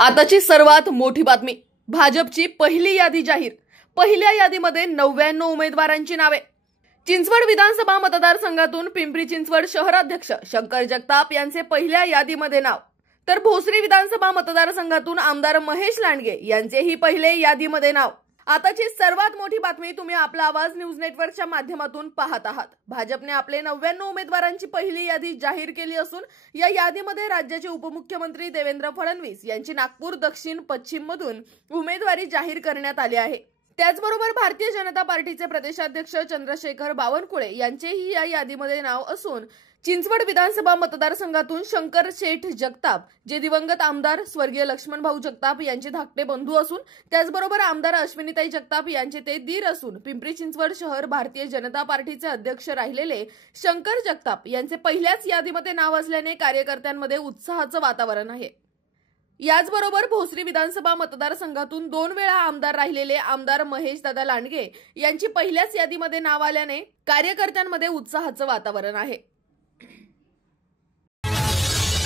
आताची सर्वात मोठी बातमी, भाजपची पहिली यादी जाहीर। पहिल्या यादीमध्ये 99 उमेदवारांची नावे। चिंचवड विधानसभा मतदारसंघातून पिंपरी चिंचवड शहराध्यक्ष शंकर जगताप यांचे पहिल्या यादीमध्ये नाव, तर भोसरी विधानसभा मतदारसंघातून आमदार महेश लांडगे यांचेही पहिले यादीमध्ये नाव। आताची सर्वात मोठी बातमी तुम्ही आपला आवाज न्यूज नेटवर्कच्या माध्यमातून पाहत आहात। भाजपने आपले 99 उमेदवारांची पहिली यादी जाहीर केली असून या यादीमध्ये राज्याचे उपमुख्यमंत्री देवेंद्र फडणवीस यांची नागपूर दक्षिण पश्चिम मधून उमेदवारी जाहीर करण्यात आली आहे। त्याचबरोबर भारतीय जनता पार्टीचे प्रदेशाध्यक्ष चंद्रशेखर बावनकुळे यांचेही या यादीमध्ये नाव असून चिंचवड विधानसभा मतदारसंघातून शंकर शेठ जगताप जे दिवंगत आमदार स्वर्गीय लक्ष्मणभाऊ जगताप यांचे धाकटे बंधू असून त्याचबरोबर आमदार अश्विनीताई जगताप यांचे ते दीर असून पिंपरी चिंचवड शहर भारतीय जनता पार्टीचे अध्यक्ष राहिलेले शंकर जगताप यांचे पहिल्याच यादीमध्ये नाव असल्याने कार्यकर्त्यांमध्ये उत्साहाचं वातावरण आहे। याचबरोबर भोसरी विधानसभा मतदारसंघातून 2 वेळा आमदार राहिलेले आमदार महेश दादा लांडगे यांची पहिल्याच यादीमध्ये नाव आल्याने कार्यकर्त्यांमध्ये उत्साहाचं वातावरण आहे।